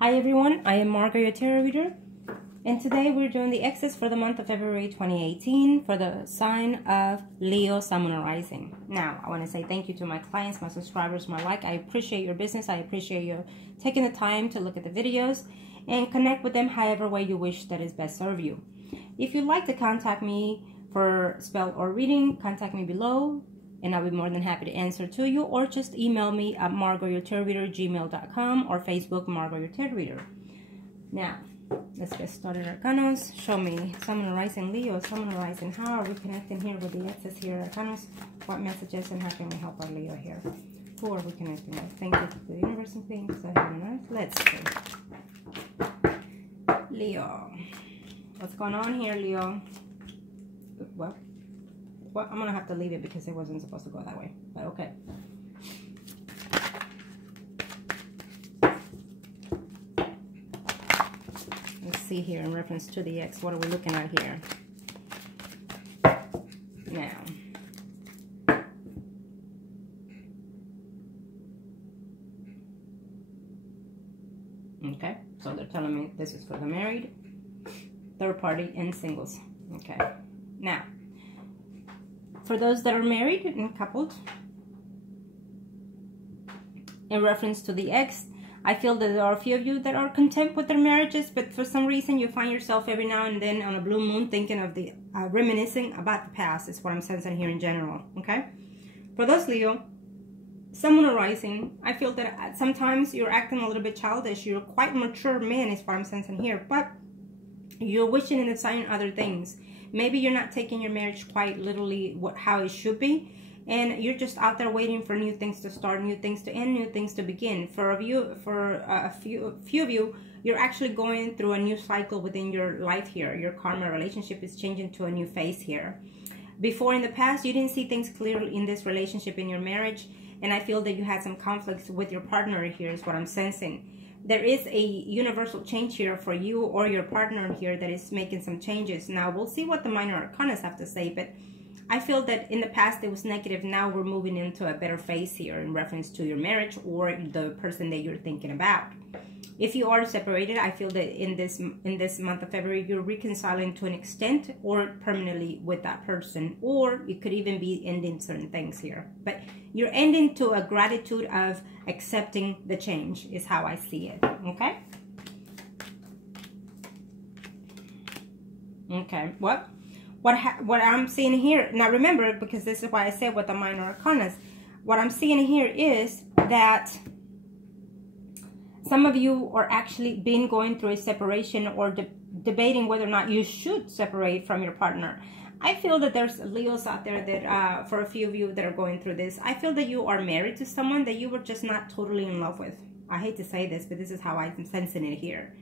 Hi everyone, I am Margourtarotreader, and today we're doing the exes for the month of February 2018 for the sign of Leo, Sun, Moon, Rising. Now, I want to say thank you to my clients, my subscribers, my I appreciate your business. I appreciate you taking the time to look at the videos and connect with them however way you wish that is best serve you. If you'd like to contact me for spell or reading, contact me below, and I'll be more than happy to answer to you, or just email me at margourtarotreader@gmail.com or Facebook Margourtarotreader. Now, let's get started. Arcanos, show me Sun, Moon, Rising, Leo, Sun, Moon, Rising. How are we connecting here with the exes here? Arcanos, what messages and how can we help our Leo here? Who are we connecting with? Thank you to the universe and things that heaven and earth. Let's see. Leo, what's going on here, Leo? Well, I'm gonna have to leave it because it wasn't supposed to go that way, but okay. Let's see here in reference to the ex, what are we looking at here? Now, okay, so they're telling me this is for the married, third party, and singles. Okay, now, for those that are married and coupled, in reference to the ex, I feel that there are a few of you that are content with their marriages, but for some reason you find yourself every now and then on a blue moon thinking of the reminiscing about the past is what I'm sensing here in general. Okay, for those Leo, Sun, Moon, Rising, I feel that sometimes you're acting a little bit childish. You're quite mature man is what I'm sensing here, but you're wishing and desiring other things. Maybe you're not taking your marriage quite literally how it should be, and you're just out there waiting for new things to start, new things to end, new things to begin. For a few of you, you're actually going through a new cycle within your life here. Your karma relationship is changing to a new phase here. Before in the past, you didn't see things clearly in this relationship, in your marriage, and I feel that you had some conflicts with your partner here is what I'm sensing. There is a universal change here for you or your partner here that is making some changes. Now, we'll see what the minor arcanas have to say, but I feel that in the past it was negative. Now we're moving into a better phase here in reference to your marriage or the person that you're thinking about. If you are separated, I feel that in this month of February, you're reconciling to an extent or permanently with that person, or it could even be ending certain things here. But you're ending to a gratitude of accepting the change is how I see it. Okay? Okay. What I'm seeing here, now remember, because this is why I said with the minor arcanas, what I'm seeing here is that some of you are actually going through a separation or debating whether or not you should separate from your partner. I feel that there's Leos out there that, for a few of you that are going through this, I feel that you are married to someone that you were just not totally in love with. I hate to say this, but this is how I'm sensing it here.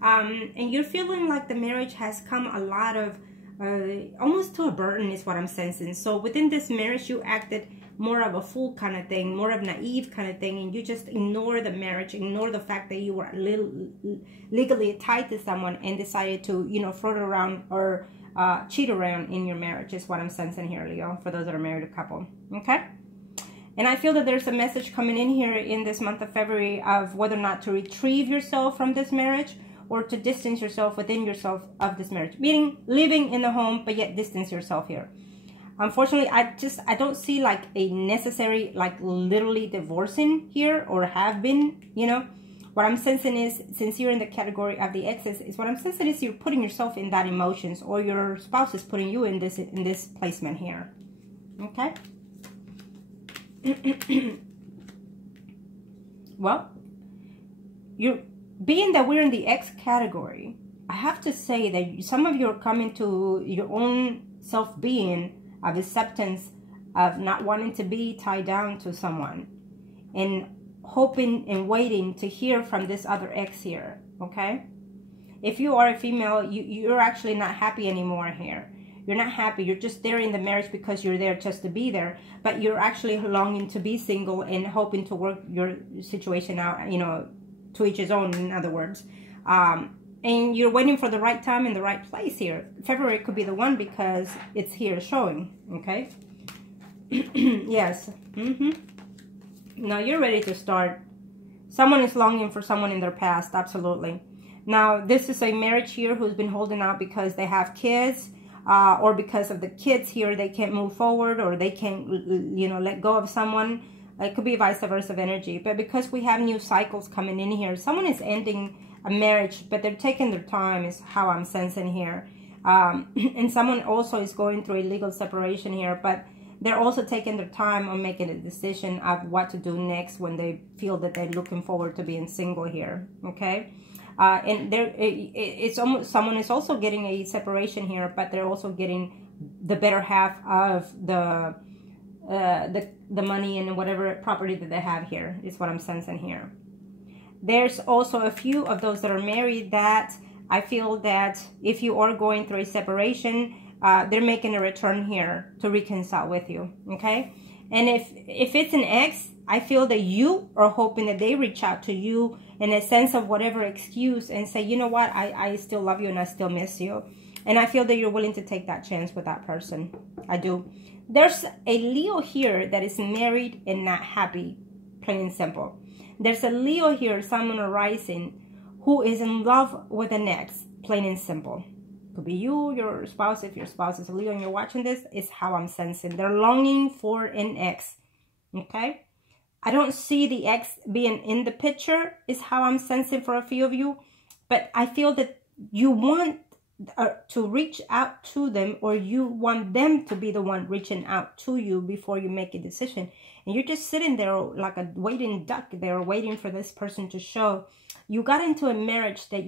And you're feeling like the marriage has come a lot of, almost to a burden is what I'm sensing. So within this marriage, you acted more of a fool kind of thing, more of naive kind of thing, and you just ignore the marriage, ignore the fact that you were legally tied to someone and decided to, you know, flirt around or cheat around in your marriage is what I'm sensing here, Leo, for those that are married a couple. Okay? And I feel that there's a message coming in here in this month of February of whether or not to retrieve yourself from this marriage or to distance yourself within yourself of this marriage. Meaning living in the home, but yet distance yourself here. Unfortunately, I don't see like a necessary, like literally divorcing here or have been, you know. What I'm sensing is, since you're in the category of the exes, is what I'm sensing is you're putting yourself in that emotions, or your spouse is putting you in this placement here. Okay? Well, being that we're in the X category, I have to say that some of you are coming to your own self-being of acceptance of not wanting to be tied down to someone and hoping and waiting to hear from this other ex here. Okay, if you are a female, you're actually not happy anymore here. You're not happy. You're just there in the marriage because you're there just to be there, but you're actually longing to be single and hoping to work your situation out, you know, to each his own, in other words. And you're waiting for the right time and the right place here. February could be the one because it's here showing, okay? Yes. Now you're ready to start Someone is longing for someone in their past, absolutely. Now, this is a marriage here who's been holding out because they have kids, or because of the kids here, they can't move forward, or they can't, you know, let go of someone. It could be vice versa of energy. But because we have new cycles coming in here, someone is ending a marriage, but they're taking their time, is how I'm sensing here. And someone also is going through a legal separation here, but they're also taking their time on making a decision of what to do next when they feel that they're looking forward to being single here, okay? And it's almost, someone is also getting a separation here, but they're also getting the better half of the money and whatever property that they have here, is what I'm sensing here. There's also a few of those that are married that I feel that if you are going through a separation, they're making a return here to reconcile with you, okay? And if it's an ex, I feel that you are hoping that they reach out to you in a sense of whatever excuse and say, you know what, I still love you and I still miss you. And I feel that you're willing to take that chance with that person. I do. There's a Leo here that is married and not happy, plain and simple. There's a Leo here, Sun, Moon, or Rising, who is in love with an ex, plain and simple. Could be you, your spouse. If your spouse is a Leo and you're watching this, is how I'm sensing. They're longing for an ex, okay? I don't see the ex being in the picture, is how I'm sensing for a few of you. But I feel that you want to reach out to them, or you want them to be the one reaching out to you before you make a decision. And you're just sitting there like a waiting duck there, waiting for this person to show. You got into a marriage that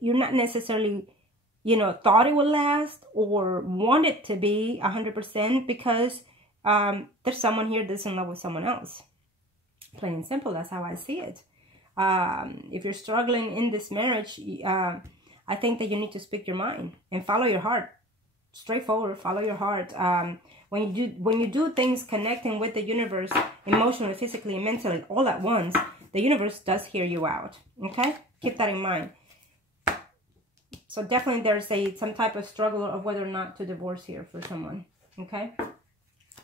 you're not necessarily, you know, thought it would last or want it to be 100%, because there's someone here that's in love with someone else. Plain and simple, that's how I see it. If you're struggling in this marriage, I think that you need to speak your mind and follow your heart. Straightforward, follow your heart. When you do things connecting with the universe, emotionally, physically, and mentally, all at once, the universe does hear you out. Okay? Keep that in mind. So definitely there's some type of struggle of whether or not to divorce here for someone. Okay?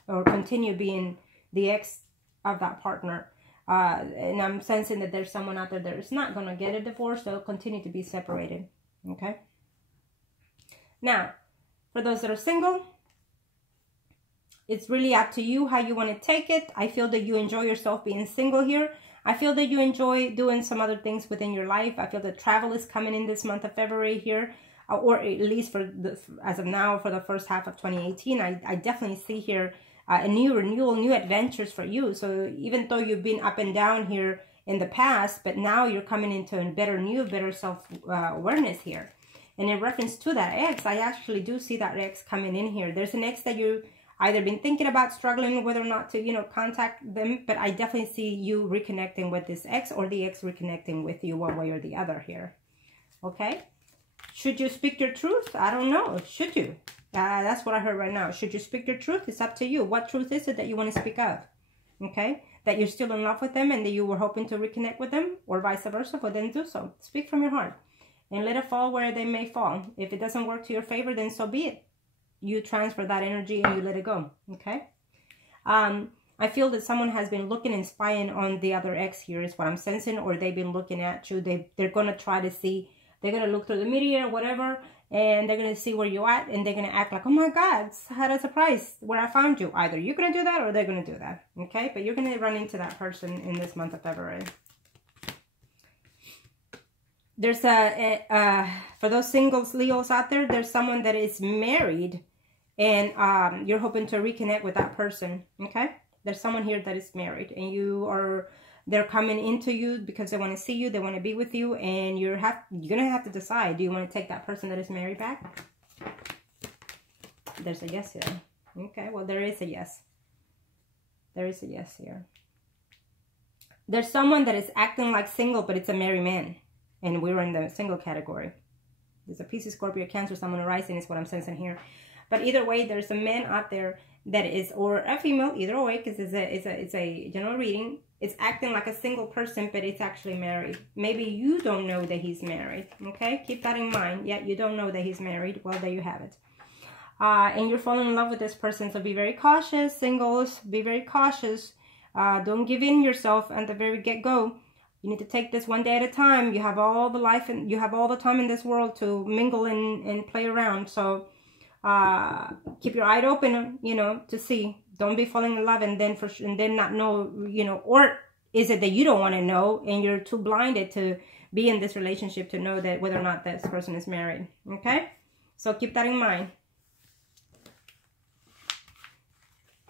Or continue being the ex of that partner. And I'm sensing that there's someone out there that is not going to get a divorce. They'll continue to be separated. Okay? Now, for those that are single, it's really up to you how you want to take it. I feel that you enjoy yourself being single here. I feel that you enjoy doing some other things within your life. I feel that travel is coming in this month of February here, or at least as of now, for the first half of 2018. I definitely see here a new renewal, new adventures for you. So even though you've been up and down here in the past, but now you're coming into a better self-awareness here. And in reference to that ex, I actually do see that ex coming in here. There's an ex that you either been thinking about, struggling whether or not to, you know, contact them, but I definitely see you reconnecting with this ex, or the ex reconnecting with you one way or the other here. Okay? Should you speak your truth? I don't know. Should you? That's what I heard right now. Should you speak your truth? It's up to you. What truth is it that you want to speak of? Okay? That you're still in love with them and that you were hoping to reconnect with them, or vice versa, well then do so. Speak from your heart and let it fall where they may fall. If it doesn't work to your favor, then so be it. You transfer that energy and you let it go. Okay? I feel that someone has been looking and spying on the other ex here, is what I'm sensing, or they've been looking at you. They're going to try to see, they're going to look through the media or whatever, and they're going to see where you're at, and they're going to act like, oh my God, I had a surprise where I found you. Either you're going to do that or they're going to do that. Okay? But you're going to run into that person in this month of February. There's for those singles, Leos out there, there's someone that is married, and you're hoping to reconnect with that person. Okay? There's someone here that is married, and they're coming into you because they want to see you, they want to be with you, and you're gonna have to decide, do you want to take that person that is married back? There's a yes here. Okay, well, there is a yes. There is a yes here. There's someone that is acting like single, but it's a married man, and we're in the single category. There's a Pisces, Scorpio, Cancer, someone rising is what I'm sensing here. But either way, there's a man out there that is, or a female, either way, because it's a general reading. It's acting like a single person, but it's actually married. Maybe you don't know that he's married, okay? Keep that in mind. Yeah, you don't know that he's married. Well, there you have it. And you're falling in love with this person, so be very cautious, singles. Be very cautious. Don't give in yourself at the very get-go. You need to take this one day at a time. You have all the life and you have all the time in this world to mingle and play around. So keep your eye open, you know, to see. Don't be falling in love and then not know, you know, or is it that you don't want to know and you're too blinded to be in this relationship to know that whether or not this person is married. Okay, so keep that in mind.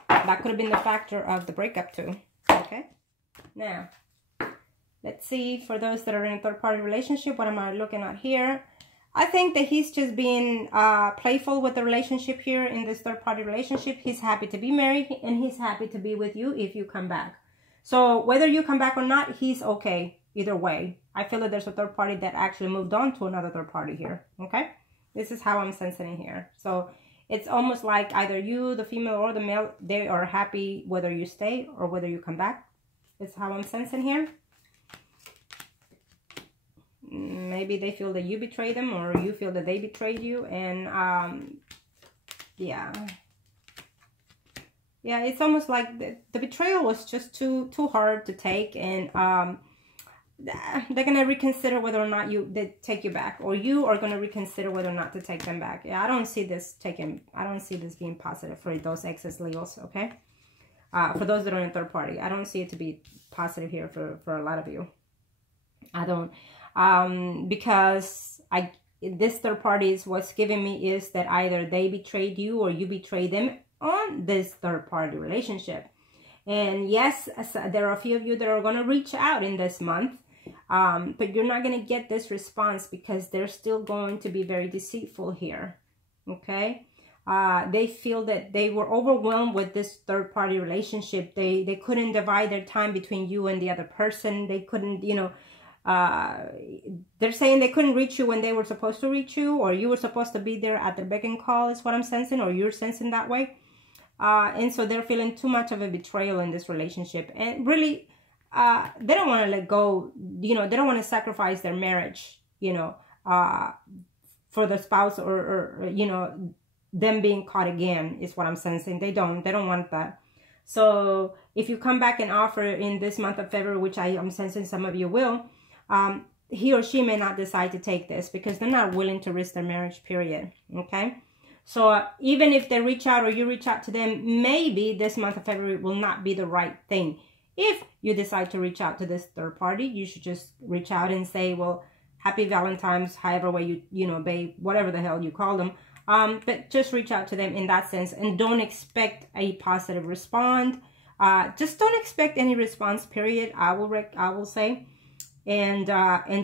That could have been the factor of the breakup too. Okay, now let's see, for those that are in a third-party relationship, what am I looking at here? I think that he's just being playful with the relationship here in this third-party relationship. He's happy to be married and he's happy to be with you if you come back. So whether you come back or not, he's okay either way. I feel that there's a third party that actually moved on to another third party here. Okay, this is how I'm sensing it here. So it's almost like either you, the female or the male, they are happy whether you stay or whether you come back. It's how I'm sensing here. Maybe they feel that you betrayed them or you feel that they betrayed you. And yeah, it's almost like the betrayal was just too hard to take, and they're gonna reconsider whether or not they take you back, or you are gonna reconsider whether or not to take them back. Yeah, I don't see this being positive for those exes, Leos. Okay, for those that are in third party, I don't see it to be positive here for a lot of you. I don't, because this third party is what's giving me is that either they betrayed you or you betrayed them on this third party relationship. And yes, there are a few of you that are going to reach out in this month, but you're not going to get this response because they're still going to be very deceitful here. Okay, they feel that they were overwhelmed with this third party relationship. They couldn't divide their time between you and the other person. They couldn't, you know, they're saying they couldn't reach you when they were supposed to reach you, or you were supposed to be there at their beck and call is what I'm sensing, or you're sensing that way. And so they're feeling too much of a betrayal in this relationship. And really, they don't want to let go, you know, they don't want to sacrifice their marriage, you know, for the spouse or, you know, them being caught again is what I'm sensing. They don't want that. So if you come back and offer in this month of February, which I'm sensing some of you will, he or she may not decide to take this because they're not willing to risk their marriage, period. Okay. So even if they reach out or you reach out to them, maybe this month of February will not be the right thing. If you decide to reach out to this third party, you should just reach out and say, well, happy Valentine's, however way you know, babe, whatever the hell you call them. But just reach out to them in that sense and don't expect a positive response. Just don't expect any response, period. I will say, and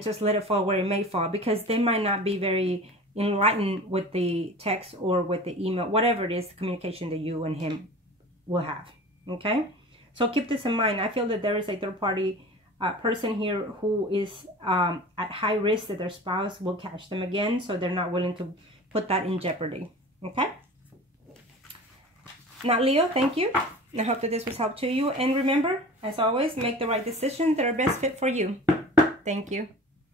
just let it fall where it may fall, because they might not be very enlightened with the text or with the email, whatever it is, the communication that you and him will have. Okay, so keep this in mind. I feel that there is a third party person here who is at high risk that their spouse will catch them again, so they're not willing to put that in jeopardy. Okay, now Leo, thank you. I hope that this was helpful to you, and remember, as always, make the right decisions that are best fit for you. Thank you.